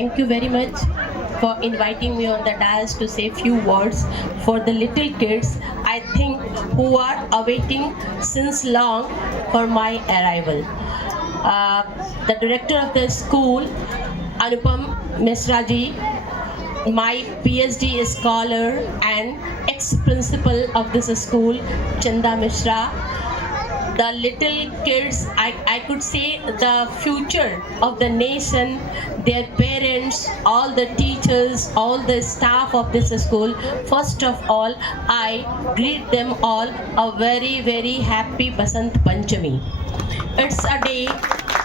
Thank you very much for inviting me on the dais to say few words for the little kids, I think, who are awaiting since long for my arrival. The director of the school, Anupam Misra ji, my PhD scholar and ex-principal of this school, Chanda Mishra, the little kids, I could say the future of the nation, their parents, all the teachers, all the staff of this school. First of all, I greet them all a very, very happy Basant Panchami. It's a day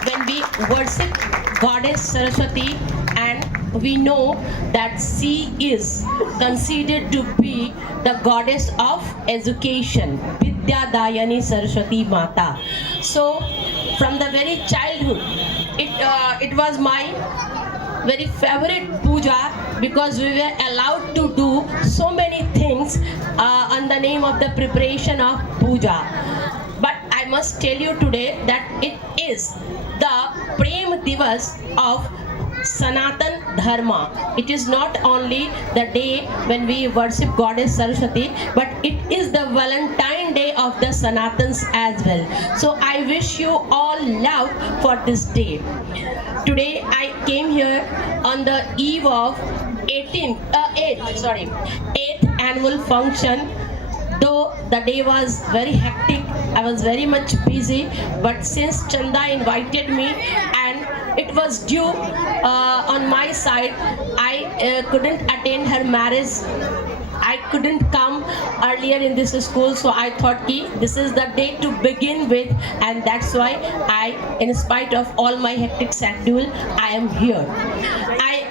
when we worship Goddess Saraswati, and we know that she is considered to be the goddess of education, Vidya Dayani Saraswati Mata. So from the very childhood, it was my very favorite puja, because we were allowed to do so many things on the name of the preparation of puja. But I must tell you today that it is the Prem Divas of Sanatan Dharma. It is not only the day when we worship Goddess Saraswati, but it is the Valentine Day of the Sanatans as well. So I wish you all love for this day. Today I came here on the eve of 8th annual function. Though the day was very hectic, I was very much busy, but since Chanda invited me and it was due on my side, I couldn't attend her marriage. I couldn't come earlier in this school, so I thought this is the day to begin with, and that's why in spite of all my hectic schedule, I am here.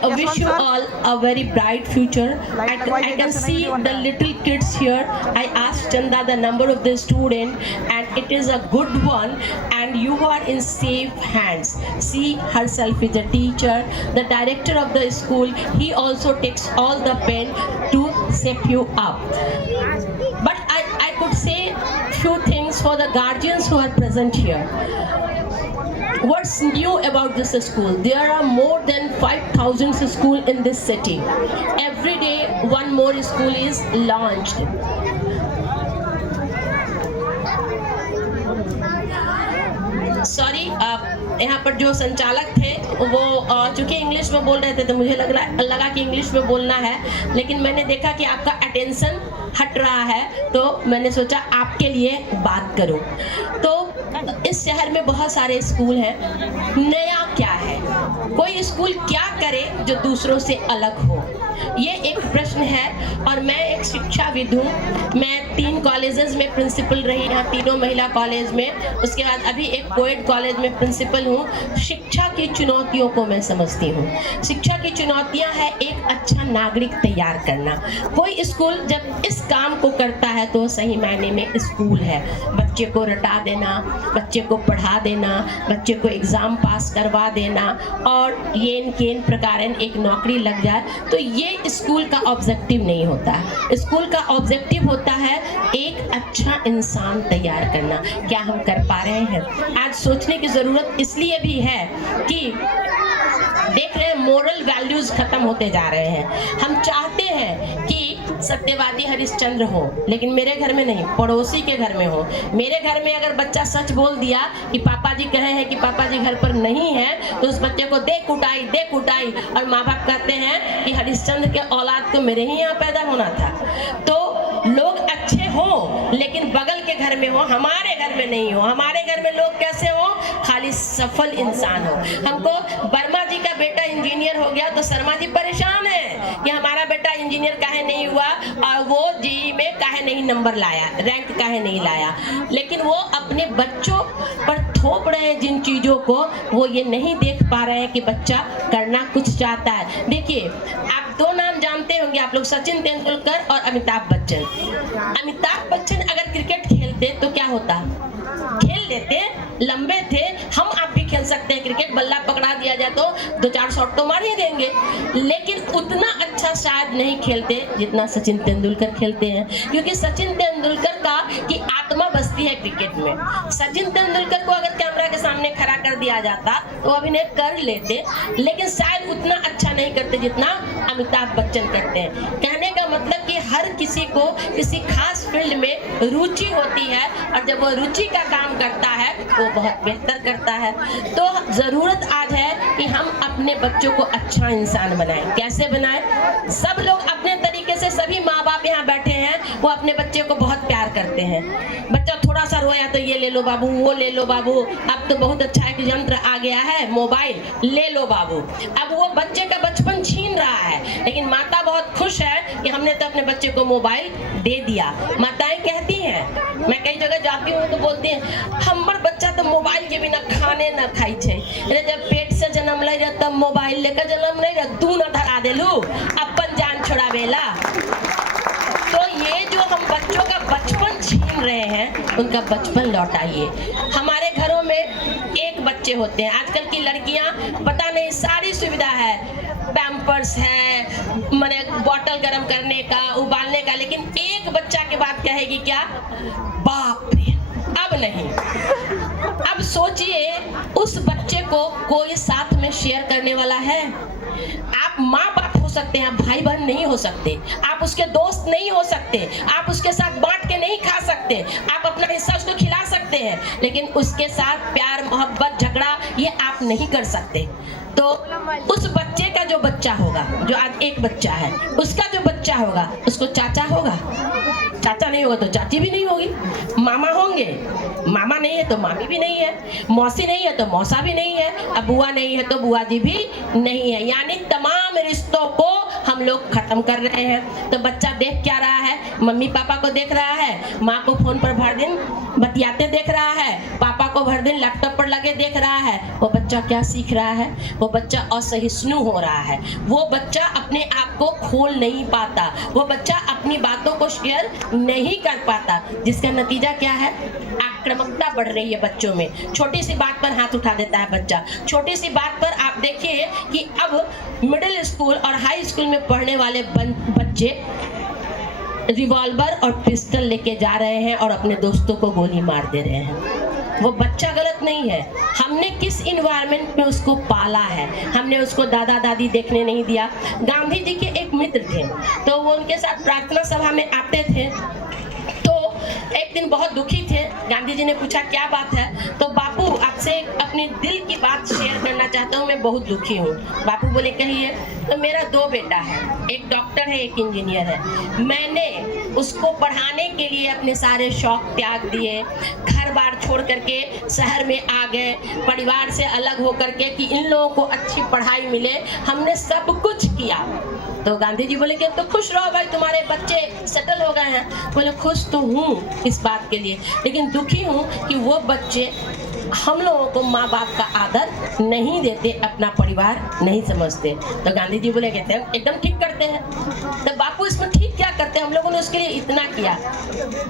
I wish you all a very bright future. I can see the little kids here. I asked Chanda the number of the student, and it is a good one, and you are in safe hands. She herself is a teacher. The director of the school, he also takes all the pen to set you up. But I could say few things for the guardians who are present here. What's new about this school? There are more than 5,000 schools in this city. Every day one more school is launched. Sorry, यहाँ पर जो संचालक थे वो चूँकि English में बोल रहे थे तो मुझे लगा कि इंग्लिश में बोलना है, लेकिन मैंने देखा कि आपका अटेंशन हट रहा है, तो मैंने सोचा आपके लिए बात करूं। तो इस शहर में बहुत सारे स्कूल हैं, नया क्या है, कोई स्कूल क्या करे जो दूसरों से अलग हो, ये एक प्रश्न है। और मैं एक शिक्षाविद हूँ, मैं 3 कॉलेजेस में प्रिंसिपल रही, यहाँ तीनों महिला कॉलेज में, उसके बाद अभी एक कोएड कॉलेज में प्रिंसिपल हूँ। शिक्षा की चुनौतियों को मैं समझती हूँ। शिक्षा की चुनौतियाँ है एक अच्छा नागरिक तैयार करना। कोई स्कूल जब इस काम को करता है तो सही मायने में स्कूल है। बच्चे को रटा देना, बच्चे को पढ़ा देना, बच्चे को एग्ज़ाम पास करवा देना और येन केन प्रकारन एक नौकरी लग जाए, तो ये स्कूल का ऑब्जेक्टिव नहीं होता। स्कूल का ऑब्जेक्टिव होता है एक अच्छा इंसान तैयार करना। क्या हम कर पा रहे हैं? आज सोचने की ज़रूरत इसलिए भी है कि देख रहे हैं मोरल वैल्यूज खत्म होते जा रहे हैं। हम चाहते हैं कि सत्यवादी हरिश्चंद्र हो, लेकिन मेरे घर में नहीं, पड़ोसी के घर में हो। मेरे घर में अगर बच्चा सच बोल दिया कि पापा जी कहे हैं कि पापा जी घर पर नहीं है, तो उस बच्चे को दे कुटाई, और माँ बाप कहते हैं कि हरिश्चंद्र के औलाद तो मेरे ही यहाँ पैदा होना था। तो लोग अच्छे हो लेकिन बगल के घर में हो, हमारे घर में नहीं हो। हमारे घर में लोग कैसे हो? खाली सफल इंसान हो। हमको वर्मा जी का बेटा इंजीनियर हो गया तो शर्मा जी परेशान है कि हमारा बेटा इंजीनियर काहे नहीं हुआ और वो जेईई में काहे नहीं नंबर लाया, रैंक काहे नहीं लाया। लेकिन वो अपने बच्चों पर थोप रहे हैं जिन चीज़ों को, वो ये नहीं देख पा रहे हैं कि बच्चा करना कुछ चाहता है। देखिए, आप 2 नाम जानते होंगे आप लोग, सचिन तेंदुलकर और अमिताभ बच्चन। अमिताभ बच्चन अगर क्रिकेट खेलते तो क्या होता? खेल लेते, लंबे थे, हम आप भी खेल सकते हैं क्रिकेट, बल्ला पकड़ा दिया जाए तो 2-4 शॉट तो मार ही देंगे, लेकिन उतना अच्छा शायद नहीं खेलते जितना सचिन तेंदुलकर खेलते हैं, क्योंकि सचिन तेंदुलकर का की आत्मा बसती है क्रिकेट में। सचिन तेंदुलकर को अगर कैमरा के सामने खड़ा कर दिया जाता तो अभिनय कर लेते, लेकिन शायद उतना अच्छा नहीं करते जितना अमिताभ बच्चन करते हैं। कहने का मतलब कि हर किसी को किसी खास फील्ड में रुचि होती है, और जब वो रुचि का काम करता है वो बहुत बेहतर करता है। तो जरूरत आज है कि हम अपने बच्चों को अच्छा इंसान बनाएं। कैसे बनाएं? सब लोग अपने तरीके से, सभी माँ बाप यहाँ बैठे हैं, वो अपने बच्चे को बहुत प्यार करते हैं। बच्चा थोड़ा सा रोया तो ये ले लो बाबू, वो ले लो बाबू, अब तो बहुत अच्छा एक यंत्र आ गया है मोबाइल, ले लो बाबू। अब वो बच्चे का बचपन छीन रहा है, लेकिन माता बहुत खुश है कि हमने तो अपने बच्चे को मोबाइल दे दिया। माताएं कहती हैं, मैं कई जगह जाती हूँ तो बोलती हैं हमर बच्चा तो मोबाइल के बिना खाने न खाई छे, जब पेट से जन्म ले रहा तब मोबाइल लेकर जन्म ले रहा, तू न धरा देलू अपन जान छोड़ावेला। तो ये जो हम बच्चों का बचपन छीन रहे हैं, उनका बचपन लौटाइए। हमारे घरों में एक बच्चे होते हैं, आजकल की लड़कियां पता नहीं सारी सुविधा है, पैम्पर्स है, मैंने बॉटल गर्म करने का, उबालने का, लेकिन एक बच्चा के बाद कहेगी क्या, बाप रे अब नहीं। अब सोचिए उस बच्चे को कोई साथ में शेयर करने वाला है? आप माँ बाप हो सकते हैं, आप भाई बहन नहीं हो सकते, आप उसके दोस्त नहीं हो सकते, आप उसके साथ बांट के नहीं खा सकते, आप अपना हिस्सा उसको खिला सकते हैं, लेकिन उसके साथ प्यार मोहब्बत झगड़ा ये आप नहीं कर सकते। तो उस बच्चे का जो बच्चा होगा, जो आज एक बच्चा है, उसका जो बच्चा होगा उसको चाचा होगा, चाचा नहीं होगा तो चाची भी नहीं होगी, मामा होंगे, मामा नहीं है तो मामी भी नहीं है, मौसी नहीं है तो मौसा भी नहीं है, अब बुआ नहीं है तो बुआ जी भी नहीं है, यानी तमाम रिश्तों को हम लोग खत्म कर रहे हैं। तो बच्चा देख क्या रहा है? मम्मी पापा को देख रहा है, माँ को फोन पर भर दिन बतियाते देख रहा है, पापा को भर दिन लैपटॉप पर लगे देख रहा है। वो बच्चा क्या सीख रहा है? वो बच्चा असहिष्णु हो रहा है, वो बच्चा अपने आप को खोल नहीं पाता, वो बच्चा अपनी बातों को शेयर नहीं कर पाता, जिसका नतीजा क्या है? आक्रामकता बढ़ रही है बच्चों में। छोटी सी बात पर हाथ उठा देता है बच्चा, छोटी सी बात पर आप देखिए कि अब मिडिल स्कूल और हाई स्कूल में पढ़ने वाले बच्चे रिवॉल्वर और पिस्टल लेके जा रहे हैं और अपने दोस्तों को गोली मार दे रहे हैं। वो बच्चा गलत नहीं है, हमने किस इन्वायरमेंट में उसको पाला है, हमने उसको दादा दादी देखने नहीं दिया। गांधी जी के एक मित्र थे, तो वो उनके साथ प्रार्थना सभा में आते थे, तो एक दिन बहुत दुखी थे। गांधी जी ने पूछा क्या बात है? तो बापू आपसे अपनी दिल की बात शेयर करना चाहता हूँ, मैं बहुत दुखी हूँ। बापू बोले कहिए। तो मेरा 2 बेटा है, एक डॉक्टर है एक इंजीनियर है, मैंने उसको पढ़ाने के लिए अपने सारे शौक त्याग दिए, घर बार छोड़ करके शहर में आ गए, परिवार से अलग होकर के कि इन लोगों को अच्छी पढ़ाई मिले, हमने सब कुछ किया। तो गांधी जी बोले कि अब तो खुश रहो भाई, तुम्हारे बच्चे सेटल हो गए हैं। बोले खुश तो हूँ इस बात के लिए, लेकिन दुखी हूँ कि वो बच्चे हम लोगों को माँ बाप का आदर नहीं देते, अपना परिवार नहीं समझते। तो गांधी जी बोले कहते हैं एकदम ठीक करते हैं। तो बापू इसमें ठीक क्या करते हैं, हम लोगों ने उसके लिए इतना किया।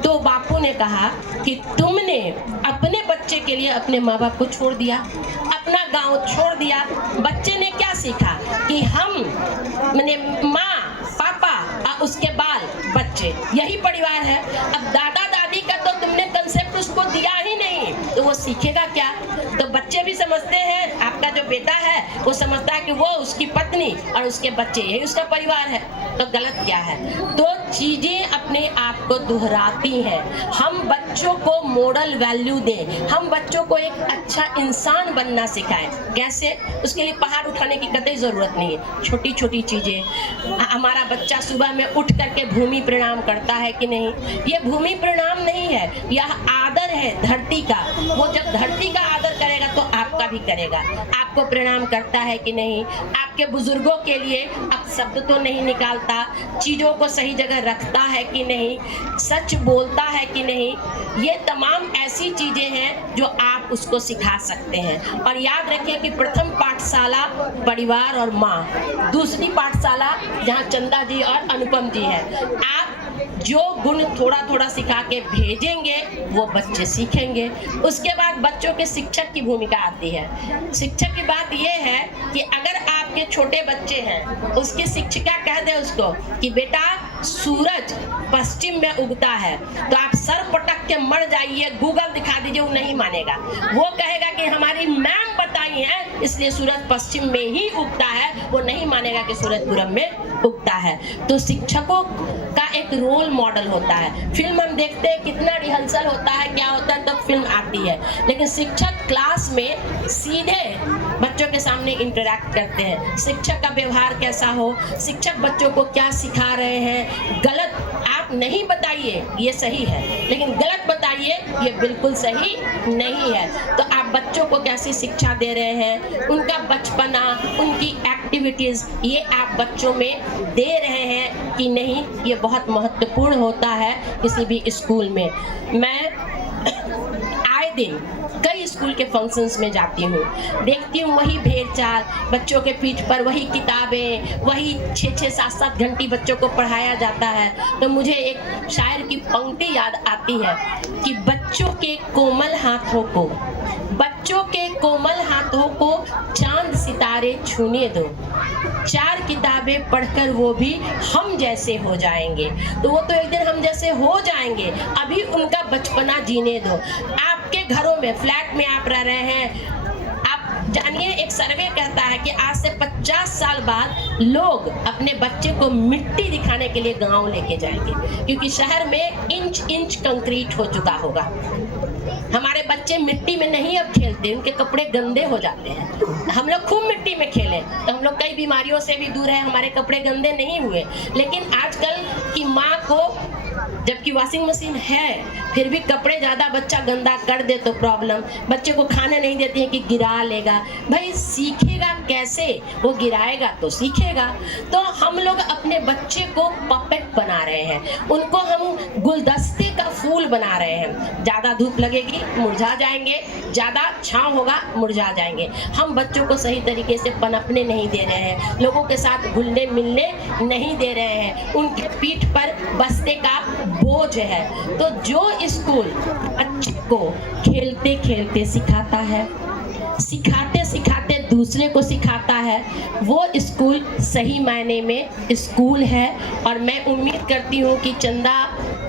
तो बापू ने कहा कि तुमने अपने बच्चे के लिए अपने माँ बाप को छोड़ दिया, अपना गांव छोड़ दिया। बच्चे ने क्या सीखा कि हम मैंने माँ पापा और उसके बाल बच्चे, यही परिवार है। अब दादा दादी का तो तुमने कंसेप्ट उसको दिया ही नहीं, तो वो सीखेगा क्या? तो बच्चे भी समझते हैं, आपका जो बेटा है वो समझता है कि वो उसकी पत्नी और उसके बच्चे यही उसका परिवार है। तो गलत क्या है? तो चीजें अपने आप को दोहराती हैं। हम बच्चों को मॉरल वैल्यू दें, हम बच्चों को एक अच्छा इंसान बनना सिखाएं। कैसे? उसके लिए पहाड़ उठाने की कतई जरूरत नहीं है, छोटी छोटी चीजें। हमारा बच्चा सुबह में उठ करके भूमि प्रणाम करता है कि नहीं? ये भूमि प्रणाम नहीं है, यह आदर है धरती का। वो जब धरती का आदर करेगा तो आपका भी करेगा। आपको प्रणाम करता है कि नहीं? आपके बुजुर्गों के लिए अब शब्द तो नहीं निकालता, चीजों को सही जगह रखता है कि नहीं, सच बोलता है कि नहीं? ये तमाम ऐसी चीजें हैं जो आप उसको सिखा सकते हैं। और याद रखिए कि प्रथम पाठशाला परिवार और माँ, दूसरी पाठशाला जहाँ चंदा जी और अनुपम जी है। आप जो गुण थोड़ा थोड़ा सिखा के भेजेंगे वो बच्चे सीखेंगे। उसके बाद बच्चों के शिक्षक की भूमिका आती है। शिक्षक की बात ये है कि अगर आपके छोटे बच्चे हैं, उसकी शिक्षिका कह दे उसको कि बेटा सूरज पश्चिम में उगता है, तो आप सर पटक के मर जाइए, गूगल दिखा दीजिए, वो नहीं मानेगा। वो कहेगा कि हमारी मैम बताई है इसलिए सूरज पश्चिम में ही उगता है, वो नहीं मानेगा कि सूरज पूरब में उगता है। तो शिक्षकों का एक रोल मॉडल होता है। फिल्म हम देखते हैं, कितना रिहर्सल होता है, क्या होता है, तब फिल्म आती है, लेकिन शिक्षक क्लास में सीधे बच्चों के सामने इंटरेक्ट करते हैं। शिक्षक का व्यवहार कैसा हो, शिक्षक बच्चों को क्या सिखा रहे हैं, गलत आप नहीं बताइए ये सही है, लेकिन गलत बताइए ये बिल्कुल सही नहीं है। तो आप बच्चों को कैसी शिक्षा दे रहे हैं, उनका बचपना, उनकी एक्टिविटीज, ये आप बच्चों में दे रहे हैं कि नहीं, ये बहुत महत्वपूर्ण होता है किसी भी स्कूल में। मैं आए दिन कई स्कूल के फंक्शंस में जाती हूँ, देखती हूँ वही भेड़-चाल, बच्चों के पीठ पर वही किताबें, वही 6-6, 7-7 घंटी बच्चों को पढ़ाया जाता है। तो मुझे एक शायर की पंक्ति याद आती है कि बच्चों के कोमल हाथों को, बच्चों के कोमल हाथों को चांद सितारे छूने दो, 4 किताबें पढ़कर वो भी हम जैसे हो जाएंगे। तो वो तो एक दिन हम जैसे हो जाएंगे, अभी उनका बचपना जीने दो। आपके घरों में, फ्लैट में आप रह रहे हैं, आप जानिए एक सर्वे कहता है कि आज से 50 साल बाद लोग अपने बच्चे को मिट्टी दिखाने के लिए गांव लेके जाएंगे, क्योंकि शहर में इंच इंच कंक्रीट हो चुका होगा। हमारे बच्चे मिट्टी में नहीं अब खेलते, उनके कपड़े गंदे हो जाते हैं। हम लोग खूब मिट्टी में खेले तो हम लोग कई बीमारियों से भी दूर है, हमारे कपड़े गंदे नहीं हुए। लेकिन आजकल की माँ को, जबकि वॉशिंग मशीन है, फिर भी कपड़े ज़्यादा बच्चा गंदा कर दे तो प्रॉब्लम। बच्चे को खाने नहीं देती है कि गिरा लेगा। भाई सीखेगा कैसे, वो गिराएगा तो सीखेगा। तो हम लोग अपने बच्चे को पपेट बना रहे हैं, उनको हम गुलदस्ते का फूल बना रहे हैं। ज़्यादा धूप लगेगी मुरझा जाएंगे, ज़्यादा छाँव होगा मुरझा जाएंगे। हम बच्चों को सही तरीके से पनपने नहीं दे रहे हैं, लोगों के साथ घुलने मिलने नहीं दे रहे हैं, उनकी पीठ पर बस्ते का बोझ है। तो जो स्कूल बच्चे को खेलते खेलते सिखाता है, सिखाते सिखाते दूसरे को सिखाता है, वो स्कूल सही मायने में स्कूल है। और मैं उम्मीद करती हूँ कि चंदा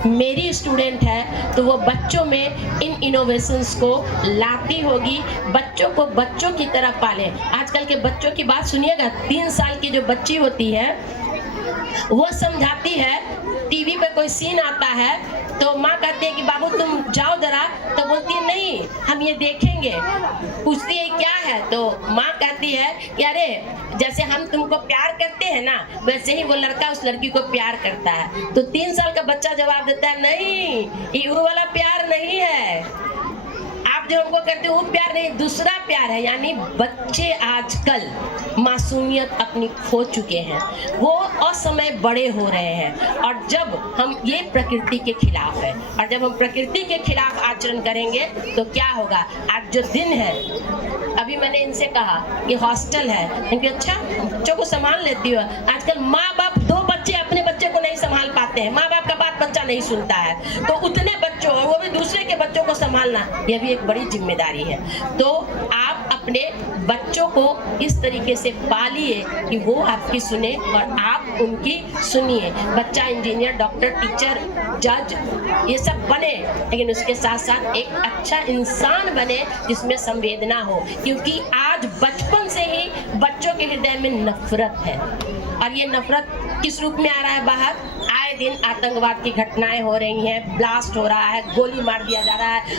मेरी स्टूडेंट है तो वो बच्चों में इन इनोवेशंस को लाती होगी, बच्चों को बच्चों की तरह पाले। आजकल के बच्चों की बात सुनिएगा, 3 साल की जो बच्ची होती है वो समझाती है, टीवी पे कोई सीन आता है तो माँ कहती है कि बाबू तुम जाओ जरा, तो बोलती है नहीं हम ये देखेंगे। पूछती है क्या है, तो माँ कहती है कि अरे जैसे हम तुमको प्यार करते हैं ना, वैसे ही वो लड़का उस लड़की को प्यार करता है। तो 3 साल का बच्चा जवाब देता है नहीं, ये वो वाला प्यार नहीं है, आप जो हमको करते हो वो प्यार नहीं, दूसरा प्यार है। यानी बच्चे आजकल मासूमियत अपनी खो चुके हैं, वो असमय बड़े हो रहे हैं। और जब हम ये प्रकृति के खिलाफ है, और जब हम प्रकृति के खिलाफ आचरण करेंगे तो क्या होगा। आज जो दिन है, अभी मैंने इनसे कहा कि हॉस्टल है, क्योंकि अच्छा बच्चों को संभाल लेती हो। आजकल माँ बाप 2 बच्चे अपने बच्चे को नहीं संभाल पाते हैं, माँ बाप का बात बच्चा नहीं सुनता है, तो उतने बच्चों और वो भी दूसरे के बच्चों को संभालना, यह भी एक बड़ी जिम्मेदारी है। तो आप अपने बच्चों को इस तरीके से पालिए कि वो आपकी सुने और आप उनकी सुनिए। बच्चा इंजीनियर, डॉक्टर, टीचर, जज ये सब बने, लेकिन उसके साथ साथ एक अच्छा इंसान बने जिसमें संवेदना हो, क्योंकि आज बचपन से ही बच्चों के हृदय में नफरत है। और ये नफरत किस रूप में आ रहा है बाहर, आए दिन आतंकवाद की घटनाएं हो रही हैं, ब्लास्ट हो रहा है, गोली मार दिया जा रहा है,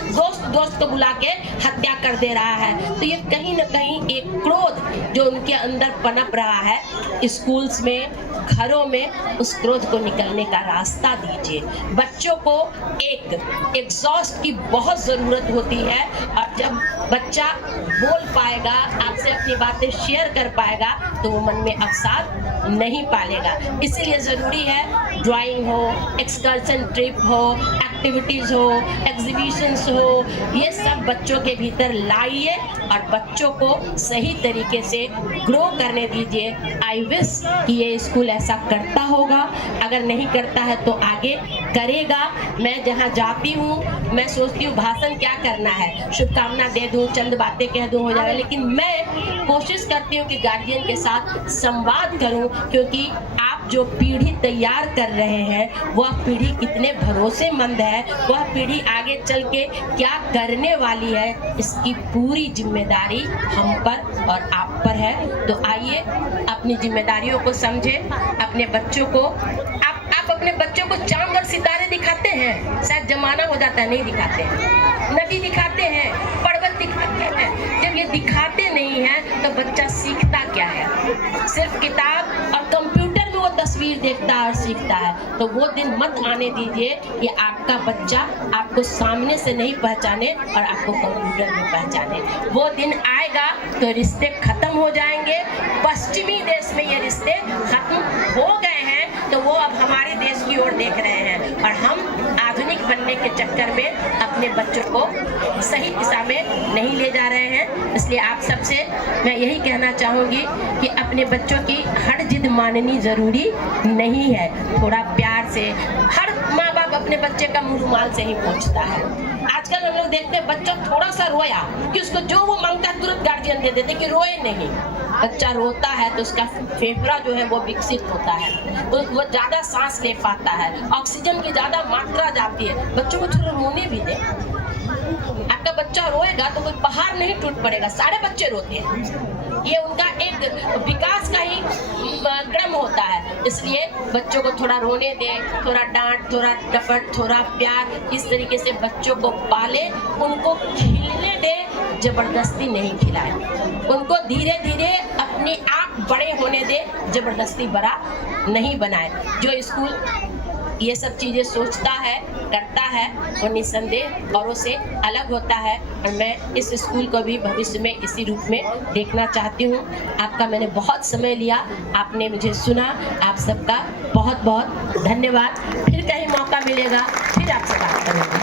दोस्त को बुला के हत्या कर दे रहा है। तो ये कहीं ना कहीं एक क्रोध जो उनके अंदर पनप रहा है, स्कूल्स में, घरों में, उस क्रोध को निकलने का रास्ता दीजिए। बच्चों को एक एग्जॉस्ट की बहुत ज़रूरत होती है, और जब बच्चा बोल पाएगा, आपसे अपनी बातें शेयर कर पाएगा, तो वो मन में अवसाद नहीं पालेगा। इसीलिए ज़रूरी है ड्राइंग हो, एक्सकर्शन ट्रिप हो, एक्टिविटीज़ हो, एग्जीबिशंस हो, ये सब बच्चों के भीतर लाइए और बच्चों को सही तरीके से ग्रो करने दीजिए। आई विश कि ये स्कूल ऐसा करता होगा, अगर नहीं करता है तो आगे करेगा। मैं जहाँ जाती हूँ मैं सोचती हूँ भाषण क्या करना है, शुभकामना दे दूँ, चंद बातें कह दूँ, हो जाएगा, लेकिन मैं कोशिश करती हूँ कि गार्जियन के साथ संवाद करूँ, क्योंकि आप जो पीढ़ी तैयार कर रहे हैं वह पीढ़ी कितने भरोसेमंद है, वह पीढ़ी आगे चल के क्या करने वाली है, इसकी पूरी जिम्मेदारी हम पर और आप पर है। तो आइए अपनी जिम्मेदारियों को समझें, अपने बच्चों को आप अपने बच्चों को चांद और सितारे दिखाते हैं, शायद जमाना हो जाता है नहीं दिखाते हैं, नदी दिखाते हैं, पर्वत दिखाते हैं, जब ये दिखाते नहीं हैं तो बच्चा सीखता क्या है? सिर्फ किताब और कंप्यूटर में वो तस्वीर देखता है और सीखता है। तो वो दिन मत आने दीजिए कि आपका बच्चा आपको सामने से नहीं पहचाने और आपको कंप्यूटर में पहचाने। वो दिन आएगा तो रिश्ते खत्म हो जाएंगे। पश्चिमी देश में ये रिश्ते खत्म हो गए हैं, तो वो अब हमारे देश की ओर देख रहे हैं और हम आधुनिक बनने के चक्कर में अपने बच्चों को सही दिशा में नहीं ले जा रहे हैं। इसलिए आप सबसे मैं यही कहना चाहूँगी कि अपने बच्चों की हर जिद माननी ज़रूरी नहीं है। थोड़ा प्यार से, हर माँ बाप अपने बच्चे का मुँह रुमाल से ही पूछता है। आजकल हम लोग देखते हैं बच्चा थोड़ा सा रोया कि उसको जो वो मांगता है तुरंत गार्जियन दे देते कि रोए नहीं। बच्चा रोता है तो उसका फेफड़ा जो है वो विकसित होता है, वो ज़्यादा सांस ले पाता है, ऑक्सीजन की ज़्यादा मात्रा जाती है। बच्चों को थोड़ा रोने भी दे। आपका बच्चा रोएगा तो कोई पहाड़ नहीं टूट पड़ेगा, सारे बच्चे रोते हैं, ये उनका एक विकास का ही क्रम होता है। इसलिए बच्चों को थोड़ा रोने दे, थोड़ा डांट, थोड़ा टपट, थोड़ा प्यार, इस तरीके से बच्चों को पाले, उनको खिलने दे, जबरदस्ती नहीं खिलाए, उनको धीरे धीरे अपने आप बड़े होने दे, जबरदस्ती बड़ा नहीं बनाए। जो स्कूल ये सब चीज़ें सोचता है, करता है, वो निस्संदेह औरों से अलग होता है और मैं इस स्कूल को भी भविष्य में इसी रूप में देखना चाहती हूँ। आपका मैंने बहुत समय लिया, आपने मुझे सुना, आप सबका बहुत बहुत धन्यवाद। फिर कहीं मौका मिलेगा फिर आपसे बात करूँगी।